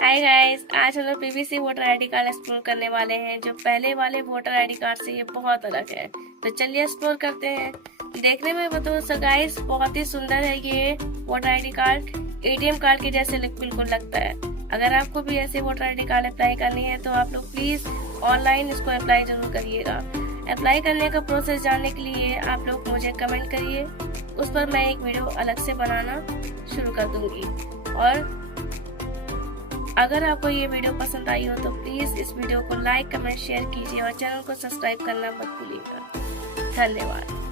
Hi guys, आज हम लोग PVC voter ID card explore करने वाले हैं जो पहले वाले वोटर आईडी कार्ड से ये बहुत अलग है। तो चलिए एक्सप्लोर करते हैं। देखने में तो गाइस बहुत ही सुंदर है ये voter ID card. ATM card के जैसे बिल्कुल लगता है। अगर आपको भी ऐसे वोटर आईडी कार्ड अप्लाई करनी है तो आप लोग प्लीज ऑनलाइन इसको अप्लाई जरूर करिएगा। अप्लाई करने का प्रोसेस जानने के लिए आप लोग मुझे कमेंट करिए, उस पर मैं एक वीडियो अलग से बनाना शुरू कर दूंगी। और अगर आपको ये वीडियो पसंद आई हो तो प्लीज़ इस वीडियो को लाइक, कमेंट, शेयर कीजिए और चैनल को सब्सक्राइब करना मत भूलिएगा। धन्यवाद।